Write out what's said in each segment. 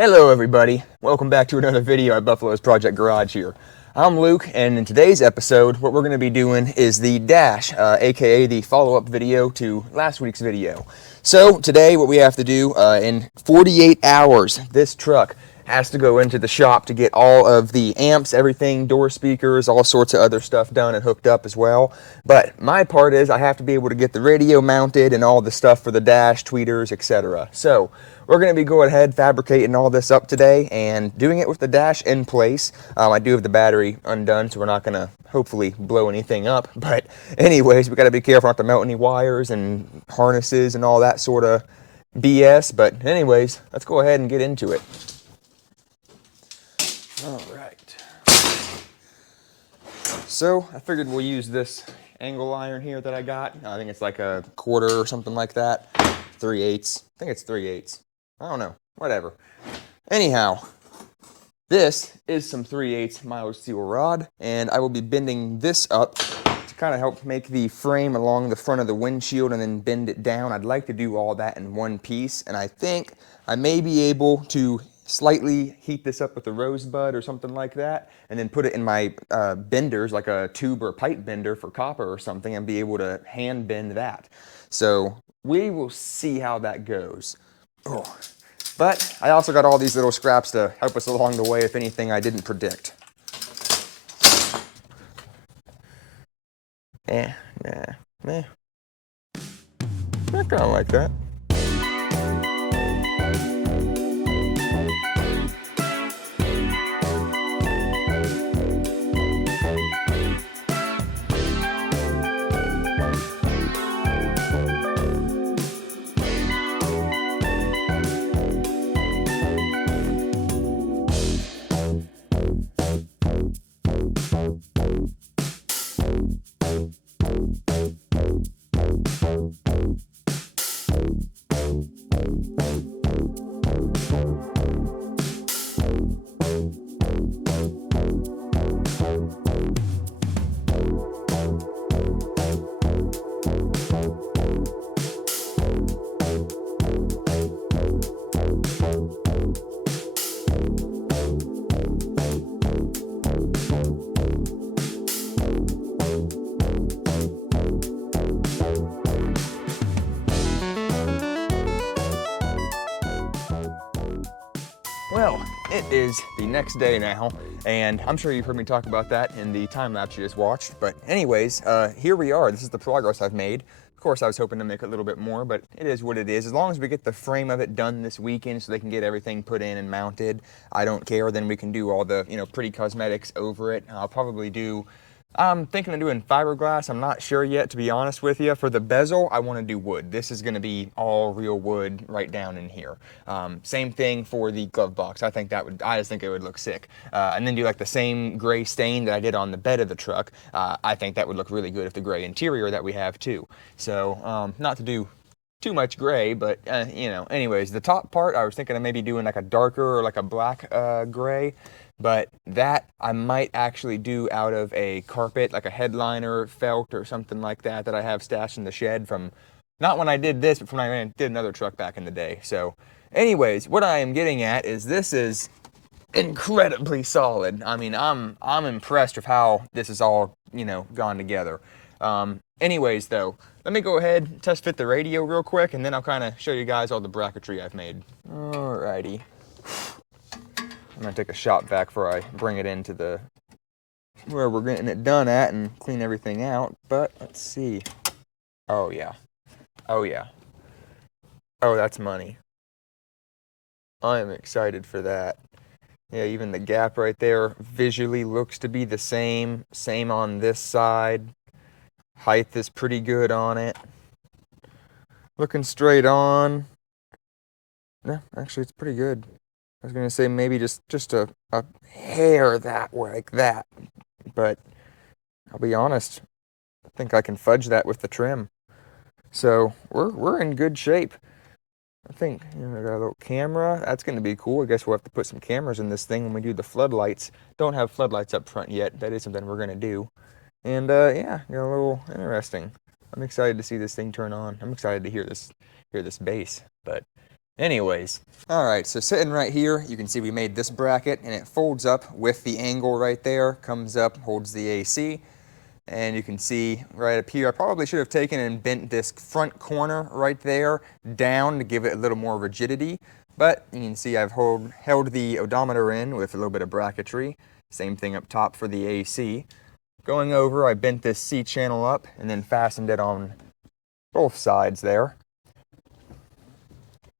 Hello everybody, welcome back to another video at Buffalo's Project Garage here. I'm Luke, and in today's episode what we're going to be doing is the dash, aka the follow-up video to last week's video. So today what we have to do, in 48 hours, this truck has to go into the shop to get all of the amps, everything, door speakers, all sorts of other stuff done and hooked up as well. But my part is I have to be able to get the radio mounted and all the stuff for the dash, tweeters, etc. So we're going to be going ahead fabricating all this up today and doing it with the dash in place. I do have the battery undone, so we're not going to hopefully blow anything up. But anyways, we got to be careful not to melt any wires and harnesses and all that sort of BS. But anyways, let's go ahead and get into it. All right. So I figured we'll use this angle iron here that I got. I think it's like a quarter or something like that. 3/8. I think it's 3/8. I don't know, whatever. Anyhow, this is some 3/8 mild steel rod, and I will be bending this up to kind of help make the frame along the front of the windshield and then bend it down. I'd like to do all that in one piece, and I think I may be able to slightly heat this up with a rosebud or something like that, and then put it in my benders, like a tube or pipe bender for copper or something, and be able to hand bend that. So we will see how that goes. Oh. But I also got all these little scraps to help us along the way if anything I didn't predict. I kind of like that. Well, it is the next day now, and I'm sure you've heard me talk about that in the time lapse you just watched. But anyways, here we are. This is the progress I've made. Of course, I was hoping to make a little bit more, but it is what it is. As long as we get the frame of it done this weekend so they can get everything put in and mounted, I don't care. Then we can do all the, pretty cosmetics over it. I'm thinking of doing fiberglass. I'm not sure yet, to be honest with you. For the bezel, I want to do wood. This is going to be all real wood right down in here. Same thing for the glove box. I just think it would look sick. And then do like the same gray stain that I did on the bed of the truck. I think that would look really good with the gray interior that we have too. So, not to do too much gray, but anyways, the top part I was thinking of maybe doing like a darker or like a black gray. But that I might actually do out of a carpet, like a headliner felt or something like that I have stashed in the shed from, not when I did this, but from when I did another truck back in the day. So anyways, what I am getting at is this is incredibly solid. I mean, I'm impressed with how this is all, gone together. Anyways though, let me go ahead and test fit the radio real quick, and then I'll kind of show you guys all the bracketry I've made. Alrighty. I'm going to take a shot vac before I bring it into where we're getting it done at and clean everything out. But let's see. Oh yeah. Oh yeah. Oh, that's money. I am excited for that. Yeah, even the gap right there visually looks to be the same. Same on this side. Height is pretty good on it. Looking straight on. Yeah, actually it's pretty good. I was going to say maybe just a hair that way, like that. But I'll be honest, I think I can fudge that with the trim. So we're in good shape. I think I got a little camera. That's going to be cool. I guess we'll have to put some cameras in this thing when we do the floodlights. Don't have floodlights up front yet. That is something we're going to do. And yeah, a little interesting. I'm excited to see this thing turn on. I'm excited to hear this bass. But Anyways, all right, so sitting right here, you can see we made this bracket, and it folds up with the angle right there, comes up, holds the AC, and you can see right up here, I probably should have taken and bent this front corner right there down to give it a little more rigidity, but you can see I've held the odometer in with a little bit of bracketry, same thing up top for the AC. Going over, I bent this C channel up and then fastened it on both sides there.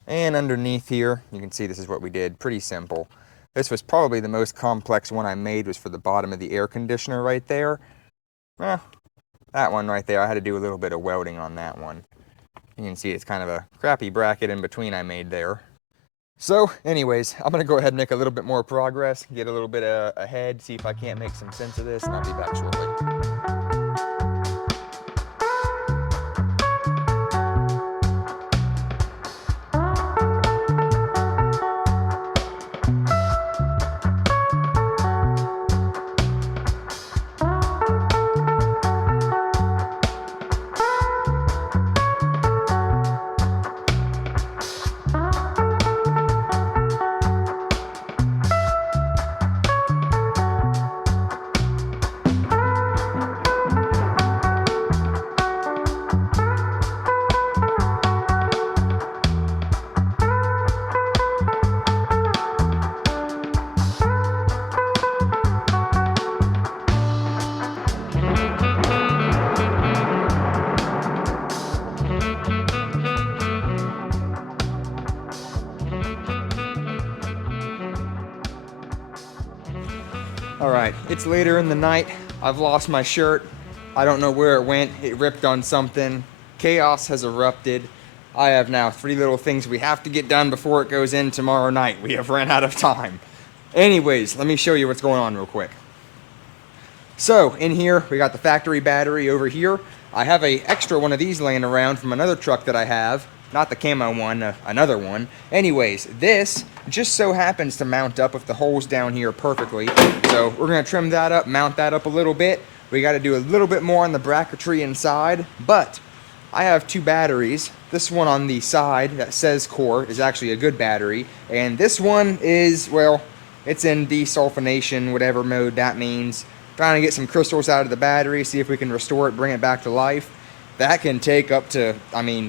And underneath here, you can see this is what we did, pretty simple. This was probably the most complex one I made, was for the bottom of the air conditioner right there. Well, that one right there, I had to do a little bit of welding on that one. You can see it's kind of a crappy bracket in between I made there. So anyways, I'm going to go ahead and make a little bit more progress, get a little bit ahead, see if I can't make some sense of this, and I'll be back shortly. All right, it's later in the night. I've lost my shirt. I don't know where it went. It ripped on something. Chaos has erupted. I have now 3 little things we have to get done before it goes in tomorrow night. We have ran out of time. Anyways, let me show you what's going on real quick. So in here, we got the factory battery over here. I have a extra one of these laying around from another truck that I have. Not the camo one, another one. Anyways, this just so happens to mount up with the holes down here perfectly. So we're gonna trim that up, mount that up a little bit. We gotta do a little bit more on the bracketry inside, but I have 2 batteries. This one on the side that says core is actually a good battery. And this one is, well, it's in desulfonation, whatever mode that means. Trying to get some crystals out of the battery, see if we can restore it, bring it back to life. That can take up to,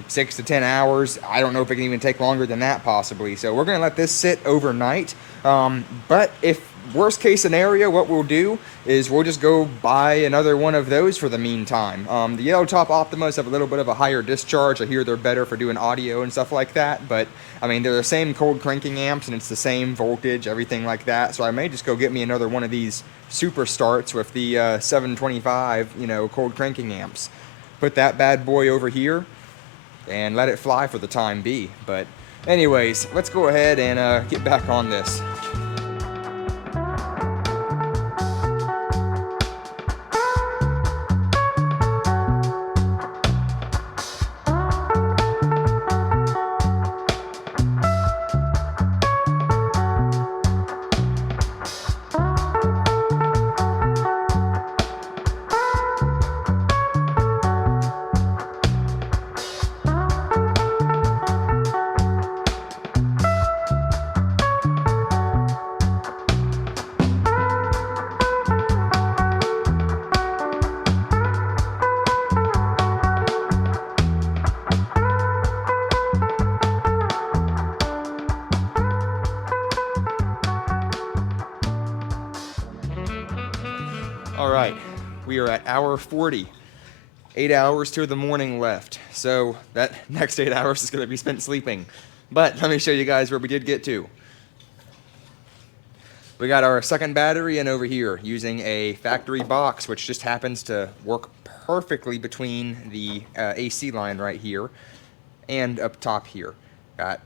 6 to 10 hours. I don't know if it can even take longer than that possibly. So we're gonna let this sit overnight. But if worst case scenario, what we'll do is we'll just go buy another one of those for the meantime. The yellow top Optimas have a little bit of a higher discharge. I hear they're better for doing audio and stuff like that. But they're the same cold cranking amps and it's the same voltage, everything like that. So I may just go get me another one of these super starts with the 725, cold cranking amps. Put that bad boy over here and let it fly for the time being. But anyways, let's go ahead and get back on this. All right, we are at hour 40. 8 hours to the morning left. So that next 8 hours is going to be spent sleeping. But let me show you guys where we did get to. We got our second battery in over here using a factory box, which just happens to work perfectly between the AC line right here and up top here. Got,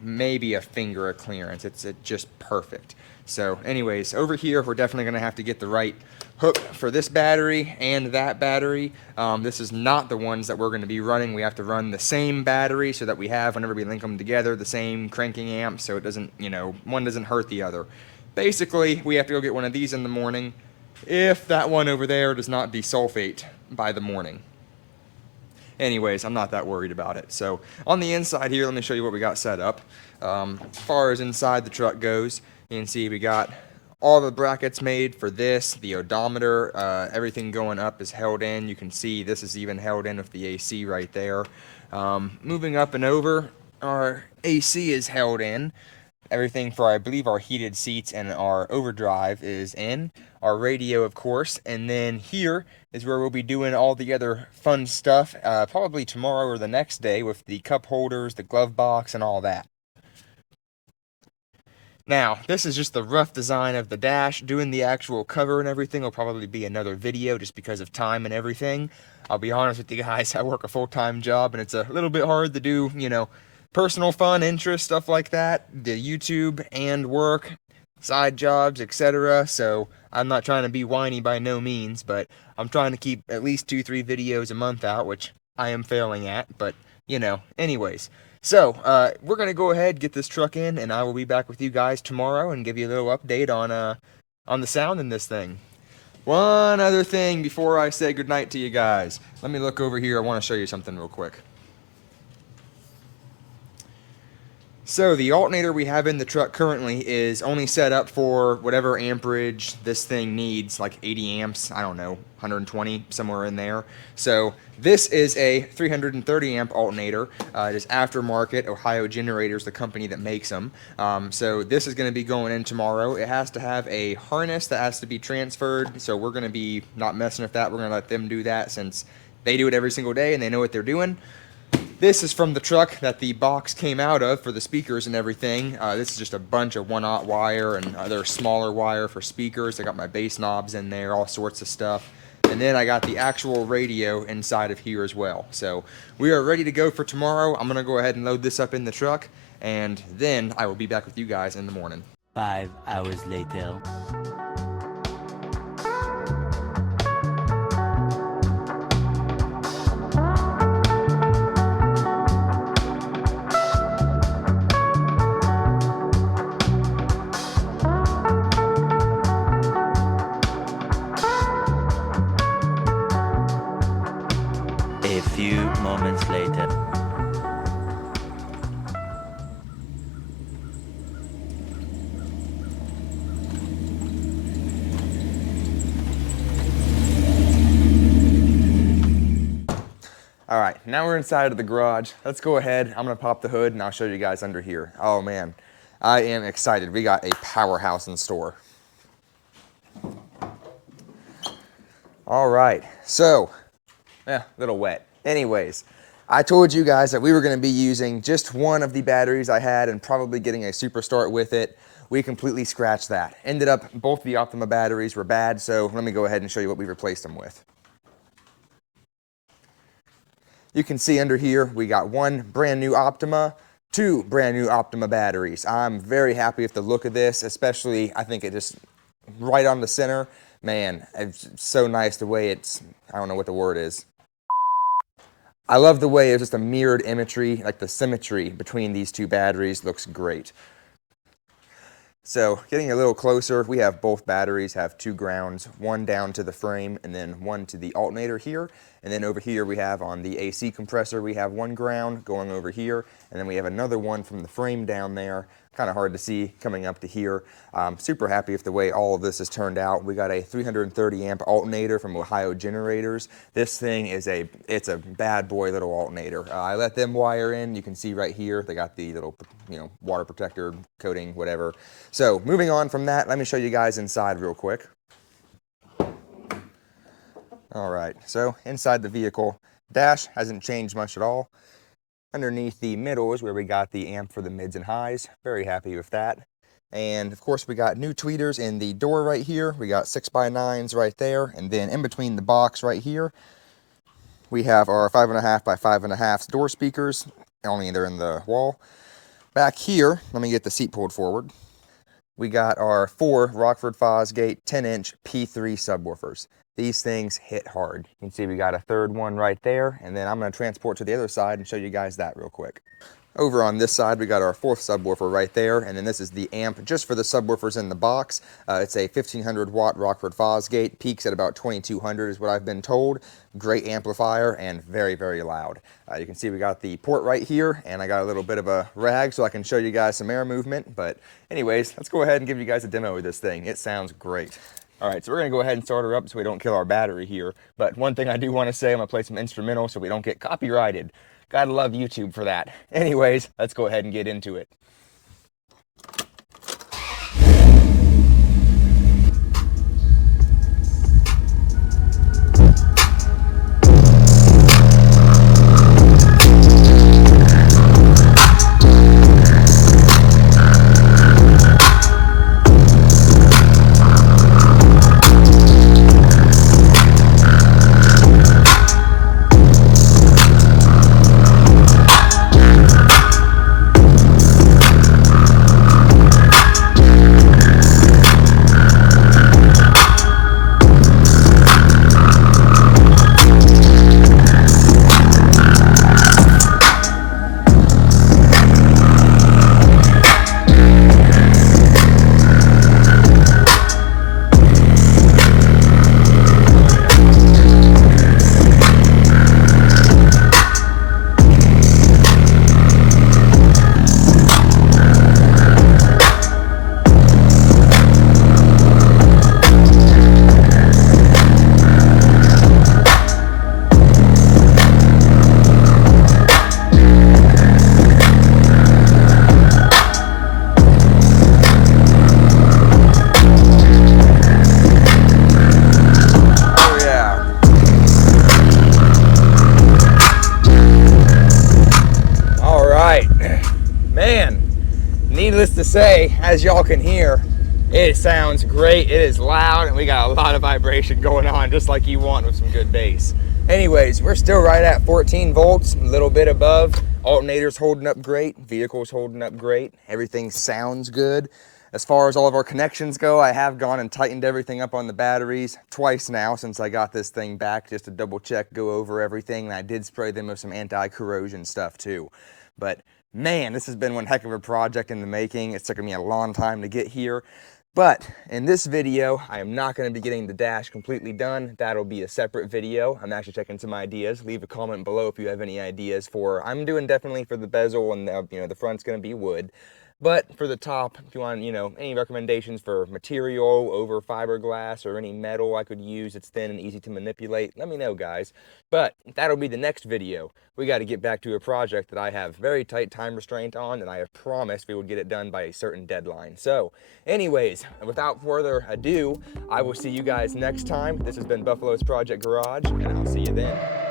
maybe a finger of clearance. It's just perfect. So anyways, over here, we're definitely going to have to get the right hook for this battery and that battery. This is not the ones that we're going to be running. We have to run the same battery so that we have, whenever we link them together, the same cranking amp so it doesn't, one doesn't hurt the other. Basically, we have to go get one of these in the morning if that one over there does not desulfate by the morning. anyways, I'm not that worried about it. So on the inside here, let me show you what we got set up. As far as inside the truck goes, you can see we got all the brackets made for this, the odometer, everything going up is held in. You can see this is even held in with the AC right there. Moving up and over, our AC is held in. Everything for, I believe, our heated seats and our overdrive is in. Our radio, of course, and then here is where we'll be doing all the other fun stuff, probably tomorrow or the next day with the cup holders, the glove box, and all that. Now, this is just the rough design of the dash. Doing the actual cover and everything will probably be another video just because of time and everything. I'll be honest with you guys, I work a full-time job and it's a little bit hard to do, you know, personal fun, interest, stuff like that, the YouTube and work, side jobs, etc. So I'm not trying to be whiny by no means, but I'm trying to keep at least 2-3 videos a month out, which I am failing at, but you know, anyways. So, we're going to go ahead, get this truck in, and I will be back with you guys tomorrow and give you a little update on the sound in this thing. One other thing before I say goodnight to you guys. Let me look over here. I want to show you something real quick. So the alternator we have in the truck currently is only set up for whatever amperage this thing needs, like 80 amps, I don't know, 120, somewhere in there. So this is a 330 amp alternator. It is aftermarket. Ohio Generators, the company that makes them. So this is going to be going in tomorrow. It has to have a harness that has to be transferred, so we're going to be not messing with that. We're going to let them do that since they do it every single day and they know what they're doing. This is from the truck that the box came out of for the speakers and everything. This is just a bunch of 1/0 wire and other smaller wire for speakers. I got my bass knobs in there, all sorts of stuff. And then I got the actual radio inside of here as well. So we are ready to go for tomorrow. I'm going to go ahead and load this up in the truck, and then I will be back with you guys in the morning. 5 hours later. A few moments later. All right, now we're inside of the garage. Let's go ahead. I'm gonna pop the hood and I'll show you guys under here. Oh man, I am excited. We got a powerhouse in store. All right, so, a little wet. Anyways, I told you guys that we were gonna be using just one of the batteries I had and probably getting a super start with it. We completely scratched that. Ended up, both the Optima batteries were bad, so let me go ahead and show you what we replaced them with. You can see under here, we got one brand new Optima, 2 brand new Optima batteries. I'm very happy with the look of this, especially I think it just right on the center. Man, it's so nice the way it's, I don't know what the word is. I love the way it's just a mirrored imagery, like the symmetry between these 2 batteries looks great. So getting a little closer, we have both batteries have 2 grounds, one down to the frame and then one to the alternator here. And then over here we have on the AC compressor, we have 1 ground going over here. And then we have another one from the frame down there. Kind of hard to see coming up to here. Super happy with the way all of this has turned out. We got a 330 amp alternator from Ohio Generators. This thing is it's a bad boy little alternator. I let them wire in. You can see right here, they got the little, you know, water protector coating, whatever. So moving on from that, let me show you guys inside real quick. All right, so inside the vehicle, dash hasn't changed much at all. Underneath the middle is where we got the amp for the mids and highs. Very happy with that. And of course we got new tweeters in the door right here. We got 6x9s right there. And then in between the box right here, we have our 5.5 by 5.5 door speakers. Only they're in the wall. Back here, let me get the seat pulled forward. We got our 4 Rockford Fosgate 10-inch P3 subwoofers. These things hit hard. You can see we got a third one right there, and then I'm going to transport to the other side and show you guys that real quick. Over on this side, we got our 4th subwoofer right there, and then this is the amp just for the subwoofers in the box. It's a 1500 watt Rockford Fosgate, peaks at about 2200 is what I've been told. Great amplifier and very, very loud. You can see we got the port right here, and I got a little bit of a rag so I can show you guys some air movement. But anyways, let's go ahead and give you guys a demo of this thing. It sounds great. All right, so we're gonna go ahead and start her up so we don't kill our battery here. But one thing I do wanna say, I'm gonna play some instrumental so we don't get copyrighted. Gotta love YouTube for that. Anyways, let's go ahead and get into it. Man, needless to say, as y'all can hear, it sounds great. It is loud, and we got a lot of vibration going on, just like you want with some good bass. Anyways, we're still right at 14 volts, a little bit above. Alternator's holding up great, vehicle's holding up great, everything sounds good. As far as all of our connections go, I have gone and tightened everything up on the batteries twice now since I got this thing back, just to double check, go over everything, and I did spray them with some anti-corrosion stuff too. But man, this has been one heck of a project in the making. It's taken me a long time to get here. But in this video, I am not going to be getting the dash completely done. That'll be a separate video. I'm actually checking some ideas. Leave a comment below if you have any ideas for, I'm doing definitely for the bezel, and the front's going to be wood. But for the top, if you want, any recommendations for material over fiberglass or any metal I could use that's thin and easy to manipulate, let me know, guys. But that'll be the next video. We got to get back to a project that I have very tight time restraint on, and I have promised we would get it done by a certain deadline. So anyways, without further ado, I will see you guys next time. This has been Buffalo's Project Garage, and I'll see you then.